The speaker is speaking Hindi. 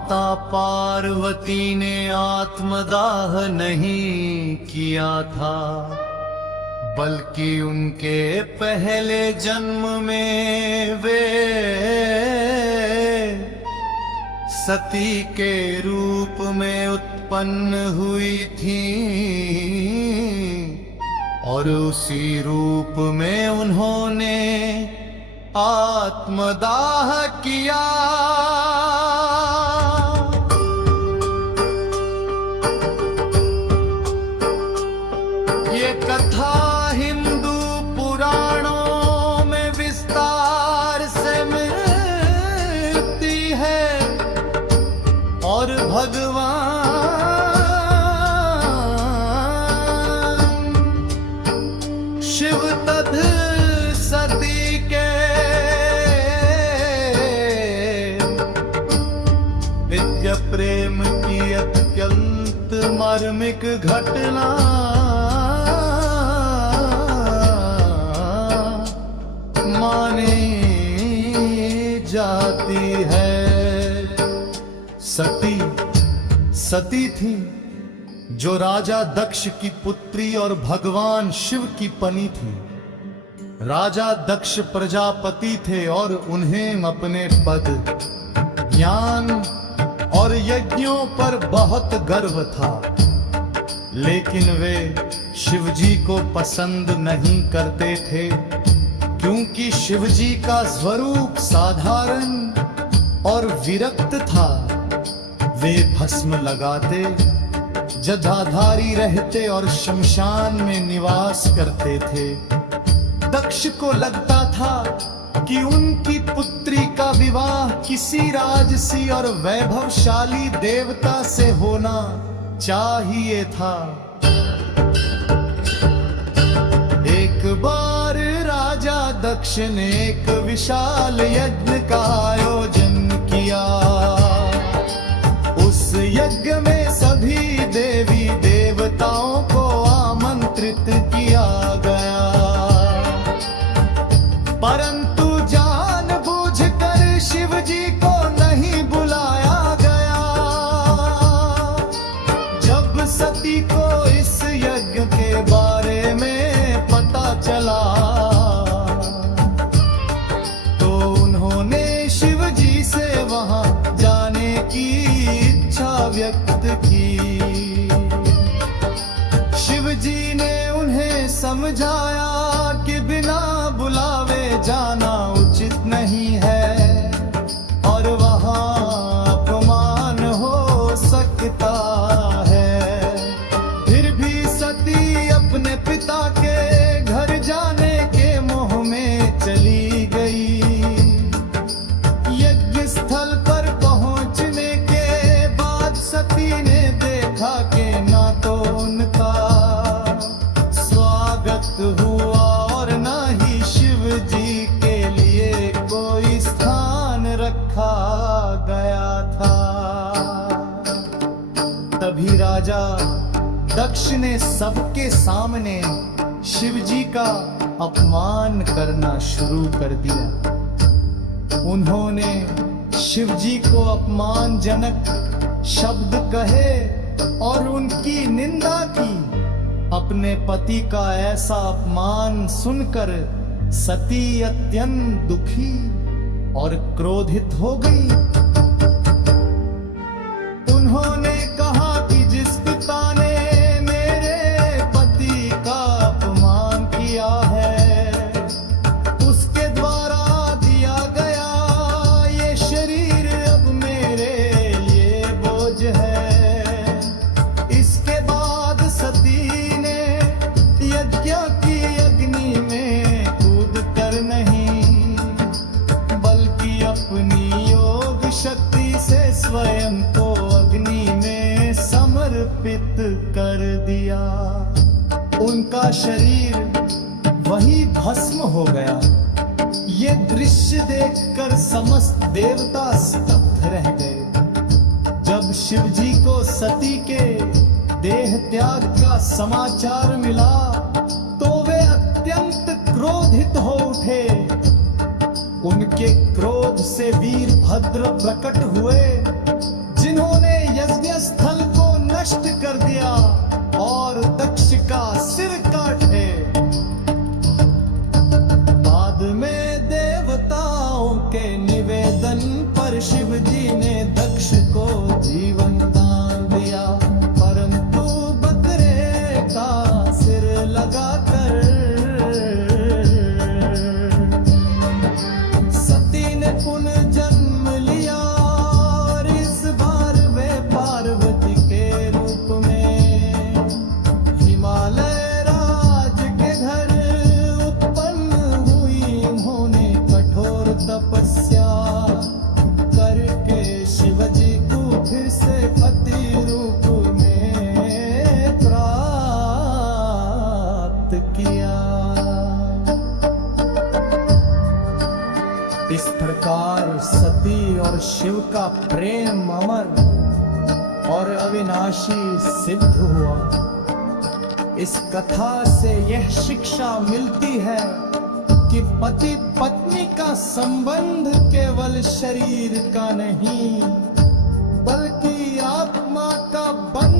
माता पार्वती ने आत्मदाह नहीं किया था, बल्कि उनके पहले जन्म में वे सती के रूप में उत्पन्न हुई थी और उसी रूप में उन्होंने आत्मदाह किया। ये कथा हिंदू पुराणों में विस्तार से मिलती है और भगवान शिव तथ सती के नित्य प्रेम की अत्यंत मार्मिक घटना मानी जाती है। सती थी जो राजा दक्ष की पुत्री और भगवान शिव की पत्नी थी। राजा दक्ष प्रजापति थे और उन्हें अपने पद, ज्ञान और यज्ञों पर बहुत गर्व था, लेकिन वे शिवजी को पसंद नहीं करते थे, क्योंकि शिवजी का स्वरूप साधारण और विरक्त था। वे भस्म लगाते, जटाधारी रहते और शमशान में निवास करते थे। दक्ष को लगता था कि उनकी पुत्री का विवाह किसी राजसी और वैभवशाली देवता से होना चाहिए था। एक बार राजा दक्ष ने एक विशाल यज्ञ का आयोजन किया। उस यज्ञ में सभी देवी देवताओं को आमंत्रित किया गया, परंतु जानबूझकर शिवजी को नहीं बुलाया गया। जब सती को इस यज्ञ के बारे में पता चला तो उन्होंने शिवजी से वहां जाने की इच्छा व्यक्त की। शिवजी ने उन्हें समझाया कि बिना बुलावे जाना उचित नहीं है और वहां अपमान हो सकता है। फिर भी सती अपने पिता के घर जाने के मोह में चली गई। यज्ञ स्थल पर पहुंचने के बाद सती ने देखा कि ना तो उनका स्वागत हुआ और ना ही शिव जी के लिए कोई स्थान रखा गया था। तभी राजा दक्ष ने सबके सामने शिवजी का अपमान करना शुरू कर दिया। उन्होंने शिवजी को अपमानजनक शब्द कहे और उनकी निंदा की। अपने पति का ऐसा अपमान सुनकर सती अत्यंत दुखी और क्रोधित हो गई। उन्होंने कहा कि जिस पिता ने मेरे पति का अपमान किया है, उसके द्वारा दिया गया ये शरीर अब मेरे लिए बोझ है। इसके बाद सती ने यज्ञ की अग्नि में कूद कर नहीं, बल्कि अपनी योग शक्ति से स्वयं को अग्नि में समर्पित कर दिया। उनका शरीर वही भस्म हो गया। ये दृश्य देखकर समस्त देवता स्तब्ध रह गए। जब शिवजी को सती के देह त्याग का समाचार मिला तो वे अत्यंत क्रोधित हो उठे। उनके क्रोध से वीरभद्र प्रकट हुए, कर दिया और दक्ष का सिर काटे। बाद में देवताओं के निवेदन पर शिव जी ने दक्ष को जीवन दान दिया, परंतु बकरे का सिर लगाकर सती ने पुनः जन्म लिया और इस बार वे पार्वती के रूप में हिमालय राज के घर उत्पन्न हुई। उन्होंने कठोर तपस्या करके शिवजी को फिर से पति रूप में प्राप्त किया। इस प्रकार सती और शिव का प्रेम अमर और अविनाशी सिद्ध हुआ। इस कथा से यह शिक्षा मिलती है कि पति पत्नी का संबंध केवल शरीर का नहीं बल्कि आत्मा का बंधन